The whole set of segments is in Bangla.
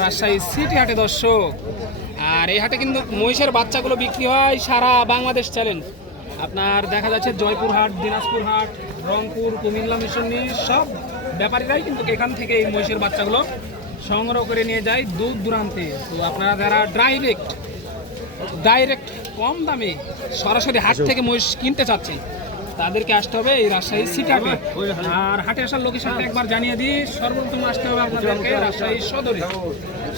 রাজশাহী সিটি হাটে দর্শক। আর এই হাটে কিন্তু মহিষের বাচ্চাগুলো বিক্রি হয় সারা বাংলাদেশ চ্যালেঞ্জ। আপনার দেখা যাচ্ছে জয়পুরহাট, দিনাজপুরহাট, রংপুর, কুমিল্লা, মিশনী সব ব্যাপারীরাই কিন্তু এখান থেকে এই মহিষের বাচ্চাগুলো সংগ্রহ করে নিয়ে যায় দূর দূরান্তে। তো আপনারা যারা ডাইরেক্ট কম দামে সরাসরি হাট থেকে মহিষ কিনতে চাচ্ছেন তাদেরকে আসতে হবে এই রাজশাহী সিটি হাটে। আর হাটে আসার লোকেশনটা একবার জানিয়ে দিই, সর্বপ্রথম আসতে হবে আপনাদেরকে রাজশাহী সদরে।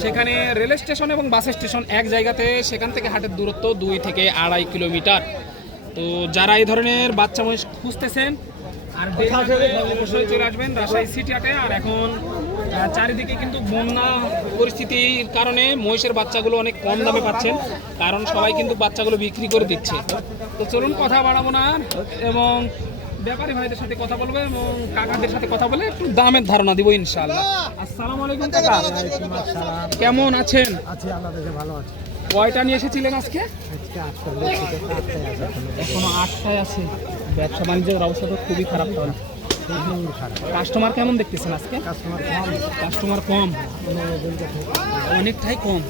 সেখানে রেল স্টেশন এবং বাস স্টেশন এক জায়গাতে, সেখান থেকে হাটের দূরত্ব 2 থেকে 2.5 কিলোমিটার। তো যারা এই ধরনের বাচ্চা মহিষ খুঁজতেছেন আর অবশ্যই চলে আসবেন রাজশাহী সিটি হাটে। আর এখন চারিদিকে কিন্তু বন্যা পরিস্থিতির কারণে মহিষের বাচ্চাগুলো অনেক কম দামে পাচ্ছেন, কারণ সবাই কিন্তু বাচ্চাগুলো বিক্রি করে দিচ্ছে। তো চলুন কথা বাড়াবো না এবং ব্যাপারী ভাইদের সাথে কথা বলবো এবং কাকাদের সাথে কথা বলে একটু দামের ধারণা দিব ইনশাআল্লাহ। আসসালামু আলাইকুম কাকা, কেমন আছেন? আছি আল্লাহ ভালো আছে। কয়টা নিয়ে এসেছিলেন আজকে? এখনো 8টায় আছে। ব্যবসা বাণিজ্যের অবস্থা তো খুবই খারাপ। তাহলে কাস্টমার কেমন দেখতেছেন আজকে? কাস্টমার কম, অনেকটাই কম।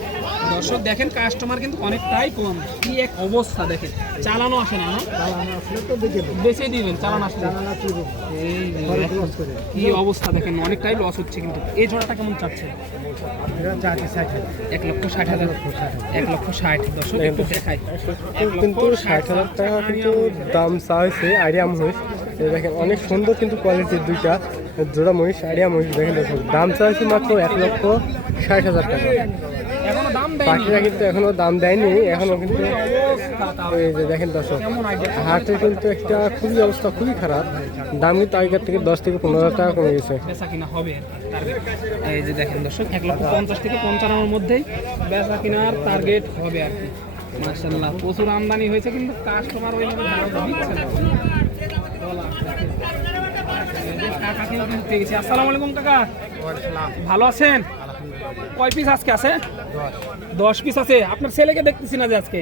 দর্শক দেখেন কাস্টমার কিন্তু অনেকটাই কম। কি এক অবস্থা দেখেন, চালানো আসে না, বেঁচে দিবেন চালানো আসলে। কি অবস্থা দেখেন, অনেকটাই লস হচ্ছে। কিন্তু এই জোড়াটা কেমন চাচ্ছেন? 1,60,000। 1,60,000 দর্শক একটু দেখাই। কিন্তু 60,000 টাকা কিন্তু দাম চা হয়েছে আইডিয়া মহিষ। দেখেন অনেক সুন্দর কিন্তু কোয়ালিটির দুইটা জোড়া মহিষ, আইডিয়া মহিষ। দেখেন দর্শক দাম চা হয়েছে মাত্র 1,60,000 টাকা। বাকিরা কিন্তু এখনো দাম দেয়নি, এখনো কিন্তু এই যে দেখেন দর্শক হাটে কিন্তু একটা খুবই অবস্থা খুবই খারাপ। দাম কিন্তু আগেকার থেকে 10 থেকে 15,000 টাকা কমে গেছে। বেচা কিনা হবে এই যে দেখেন দর্শক 1,50,000 থেকে 55,000 মধ্যেই বেচা কিনার টার্গেট হবে আর কি। মাশাআল্লাহ প্রচুর আমদানি হয়েছে, কিন্তু কাস্টমার ওইভাবে দিচ্ছে না। কাকা কিন্তু পেয়ে গেছি। আসসালামু আলাইকুম কাকা, ভালো আছেন? কয় পিস আজকে আছে? 10 পিস আছে। আপনার ছেলেকে দেখতেছি না যে আজকে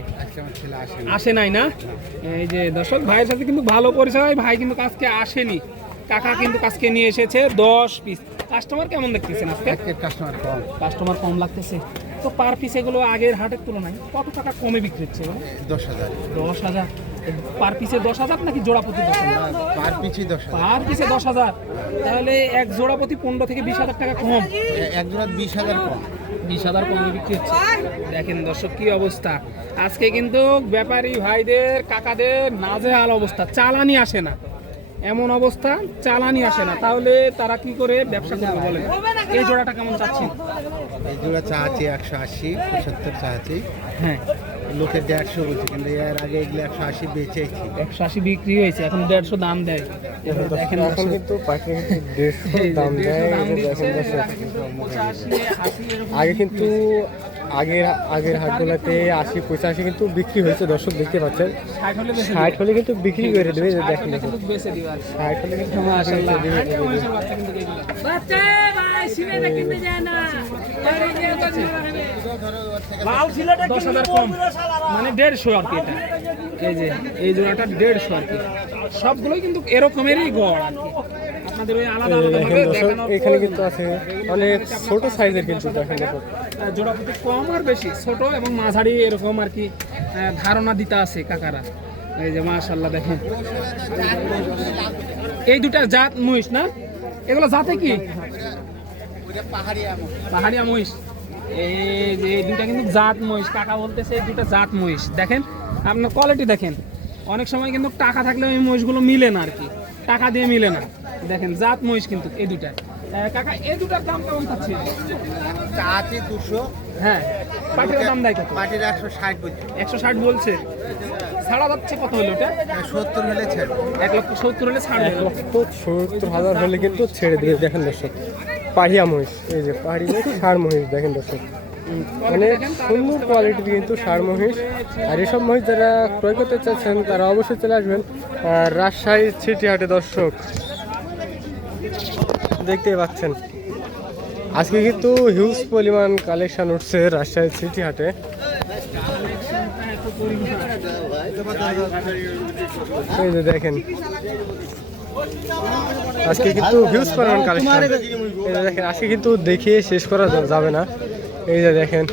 আসে নাই না? এই যে দর্শক ভাইয়ের সাথে কিন্তু ভালো পরিচয়, ভাই কিন্তু আজকে আসেনি। কাকা কিন্তু আজকে নিয়ে এসেছে 10 পিস। কাস্টমার কেমন দেখতেছেন আজকে? কাস্টমার কম লাগতেছে। তো পার পিস এগুলো আগের হাটের তুলনায় কত টাকা কমে বিক্রি হচ্ছে? 10,000। 10,000 পার পিসে 10,000 নাকি জোড়া প্রতি 10,000? পার পিছে 10,000। পার পিসে 10,000, তাহলে এক জোড়া প্রতি 15 থেকে 20,000 টাকা কম। এক জোড়া 20,000 কম। 20,000 কমে বিক্রি হচ্ছে। দেখেন দর্শক কি অবস্থা আজকে, কিন্তু ব্যাপারী ভাইদের কাকাদের নাজেহাল অবস্থা। চালানি আসে না, এমন অবস্থা, চালানি আসে না। তাহলে তারা কি করে ব্যবসা করবে বলেন? এই জোড়াটা কেমন চাচ্ছেন? এই জোড়া চাচ্ছি 180, 75 চাচ্ছি। হ্যাঁ, লোকের 150 বলছে, কিন্তু এর আগে এগুলো 180 বেচেছি। 180 বিক্রি হয়েছে, এখন 150 দাম দেয়। দেখেন এখন কিন্তু পাইকারি 150 দাম দেয়। আগে কিন্তু আগের হাটগুলোতে 80-85 কিন্তু বিক্রি হয়েছে। দর্শক দেখতে পাচ্ছেন 60 হলে কিন্তু বিক্রি করে দেবে। দেখেন 60 হলে কিন্তু মানে 150 আর কি। এটা এই যে এই জোড়াটা 150 আর কি। সবগুলোই কিন্তু এরকমেরই গড় আর কি। আপনাদের ওই আলাদা আলাদা ভাবে দেখানো। এখানে কিন্তু আছে অনেক ছোট সাইজের, কিন্তু দেখেন জোড়া প্রতি কম আর বেশি, ছোট এবং মাঝারি এরকম আর কি ধারণা দিতে আছে কাকারা। এই যে মাশাআল্লাহ দেখেন এই দুটা জাত মহিষ না? এগুলো জাতে কি? পাহাড়িয়া মহিষ। এই যে এই দুটা কিন্তু জাত মহিষ। কাকা বলতেছে এই দুটা জাত মহিষ। দেখেন আপনার কোয়ালিটি দেখেন। অনেক সময় কিন্তু টাকা থাকলে ওই মহিষগুলো মিলে না আর কি, টাকা দিয়ে মিলে না। দেখেন জাত মহিষ কিন্তু এই দুটা। কাকা এই দুটার দাম কেমন পাচ্ছে? চাচ্ছি 200। হ্যাঁ, পাটির দাম দেয় কত? পাটির 160 বলছে। 160 বলছে। ছাড়া যাচ্ছে কত হলো এটা? 70 হলে ছেড়ে। 1,70,000 হলে ছাড়। 1,70,000 হলে কিন্তু ছেড়ে দেবে। দেখেন দর্শক পাহিয়া মহিষ, এই যে পাহাড়ি মহিষ, ষাঁড় মহিষ। দেখেন দর্শক অনেক সুন্দর কোয়ালিটির কিন্তু ষাঁড় মহিষ। আর এসব মহিষ যারা ক্রয় করতে চাচ্ছেন তারা অবশ্যই চলে আসবেন রাজশাহী সিটি হাটে। দর্শক দেখতেই পাচ্ছেন আজকে কিন্তু হিউজ পরিমাণ কালেকশন উঠছে রাজশাহী সিটি হাটে। এই যে দেখেন আজকে কিন্তু হিউজ পরিমাণ কালেকশন। এই যে দেখেন আজকে কিন্তু দেখিয়ে শেষ করা যাবে না। এই যে দেখেন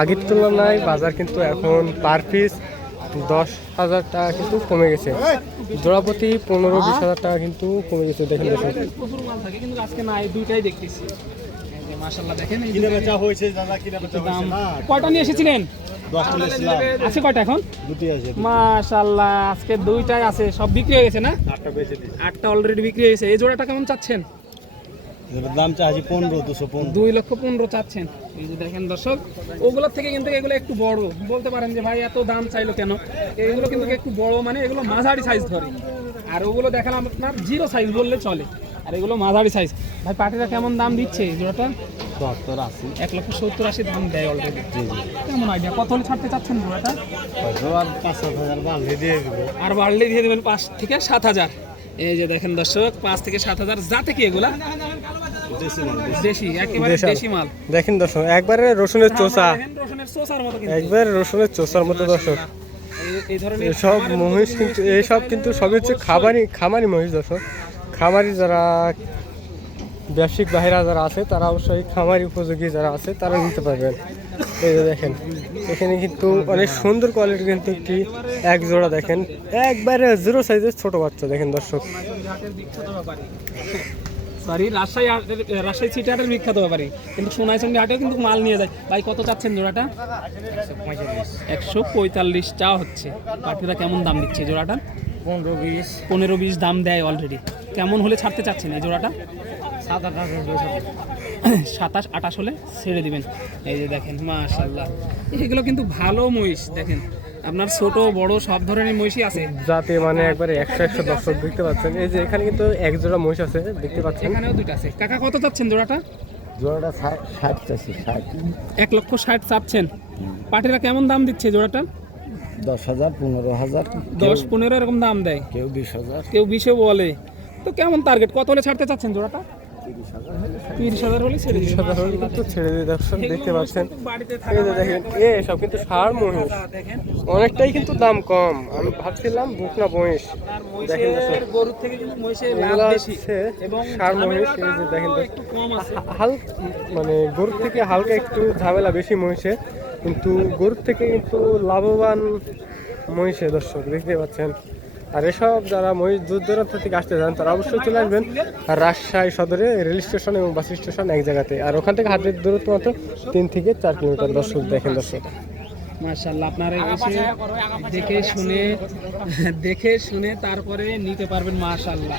আগের তুলনায় বাজার কিন্তু এখন পার পিস 10,000 টাকা কিন্তু কমে গেছে, জোড়াপতি 15-20 হাজার টাকা কিন্তু কমে গেছে। দেখেন দেখুন প্রচুর মাল থাকে কিন্তু আজকে না, এই দুইটাই দেখতেছি। এই যে মাশাআল্লাহ দেখেন এই কিনা বেচা হয়েছে দাদা, কিনা বেচা দাম হয়েছে না। কয়টা নিয়ে এসেছিলেন? 10টা নিয়েছিলাম, আছে কয়টা এখন? দুটি আছে, মাশাআল্লাহ আজকে দুইটাই আছে, সব বিক্রি হয়ে গেছে না? 8টা বেচে দিই। 8টা অলরেডি বিক্রি হয়ে গেছে। এই জোড়াটা কেমন চাচ্ছেন? এটার দাম চাচ্ছি 15,215। 2,15,000 চাচ্ছেন। এই যে দেখেন দর্শক, ওগুলোর থেকে কিন্তু এগুলো একটু বড়। বলতে পারেন যে ভাই এত দাম চাইলো কেন, এগুলো কিন্তু একটু বড়, মানে এগুলো মাঝারি সাইজ ধরে। আর ওগুলো দেখালাম আপনার জিরো সাইজ বললে চলে, আর এগুলো মাঝারি সাইজ। ভাই পাটিরা কেমন দাম দিচ্ছে এই জোড়াটা? 70-80। 1,70,80 দাম দেয় অলরেডি। কেমন আইডিয়া, কত হলে ছাড়তে চাচ্ছেন জোড়াটা? আর 5-7 হাজার বাড়লে দিয়ে দেবো। আর বাড়লে দিয়ে দেবেন 5 থেকে 7,000। এই যে দেখেন দর্শক, 5 থেকে 7,000। যাতে কি এগুলা? দেশি মাল, দেশি, একেবারে দেশি মাল। দেখেন দর্শক একবারে রসুনের চোষা, দেখেন রসুনের চোষার মতো কিন্তু। একবার রসুনের চোষার মতো দর্শক। এই ধরনের এসব মহিষ কিন্তু এইসব কিন্তু সবই হচ্ছে খামারি মহিষ দর্শক। খামারি যারা ব্যবসায়িক বাহিরা যারা আছে তারা অবশ্যই খামারি উপযোগী যারা আছে তারা নিতে পারবেন। এই যে দেখেন এখানে কিন্তু অনেক সুন্দর কোয়ালিটি কিন্তু একটি এক জোড়া দেখেন, একবারে জিরো সাইজের ছোট বাচ্চা দেখেন দর্শক। সরি, রাজশাহী সিটি হাটের বিখ্যাত ব্যাপারী, কিন্তু সোনাইচন্ডী হাটেও কিন্তু মাল নিয়ে যায়। ভাই কত চাচ্ছেন জোড়াটা? 145 চা হচ্ছে। পাটিরা কেমন দাম দিচ্ছে জোড়াটা? 15-20 দাম দেয় অলরেডি। কেমন হলে ছাড়তে চাচ্ছেন এই জোড়াটা? 27-28 হলে ছেড়ে দিবেন। এই যে দেখেন মাশাআল্লাহ, এগুলো কিন্তু ভালো মহিষ। দেখেন আপনার ছোট বড় সব ধরনের মহিষই আছে, যাতে মানে একবারে 100 দর্শক দেখতে পাচ্ছেন। এই যে এখানে কিন্তু এক জোড়া মহিষ আছে দেখতে পাচ্ছেন। এখানেও দুইটা আছে। কাকা কত চাচ্ছেন জোড়াটা? জোড়াটা 60 চাচ্ছি, 60। 1,60,000 চাচ্ছেন। পাটিরা কেমন দাম দিচ্ছে জোড়াটা? 10,000, 15,000, 10-15 এরকম দাম দেয়, কেউ 20,000, কেউ 20 বলে। তো কেমন টার্গেট, কত হলে ছাড়তে চাচ্ছেন জোড়াটা? 30,000 হলে ছেড়ে দিবেন। 30,000 হলে কিন্তু ছেড়ে দিয়ে দর্শক দেখতে পাচ্ছেন। বাড়িতে এই যে দেখেন সব কিন্তু ষাঁড় মহিষ, দেখেন অনেকটাই কিন্তু দাম কম। আমি ভাবছিলাম বুকনা মহিষ, আর দেখেন মহিষের দর্শক গরুর থেকে কিন্তু মহিষের লাভ এগুলা বেশি হচ্ছে এবং ষাঁড় মহিষ। এই যে ঝামেলাটাও দেখেন একটু কম আছে। মানে গরুর থেকে হালকা একটু ঝামেলা বেশি মহিষে, কিন্তু গরুর থেকে কিন্তু লাভবান মহিষে দর্শক দেখতে পাচ্ছেন। আর এসব যারা মহিষ দূর দূরান্ত থেকে আসতে চান তারা অবশ্যই চলে আসবেন রাজশাহী সদরে রেল স্টেশন এবং বাস স্টেশন এক জায়গাতে। আর ওখান থেকে হাতের দূরত্ব মাত্র 3 থেকে 4 কিলোমিটার দর্শক দেখেন দর্শক। মাশাআল্লাহ, আপনারা এসে দেখে শুনে তারপরে নিতে পারবেন। মাশাআল্লাহ,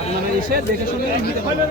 আপনারা এসে দেখে শুনে নিতে পারবেন।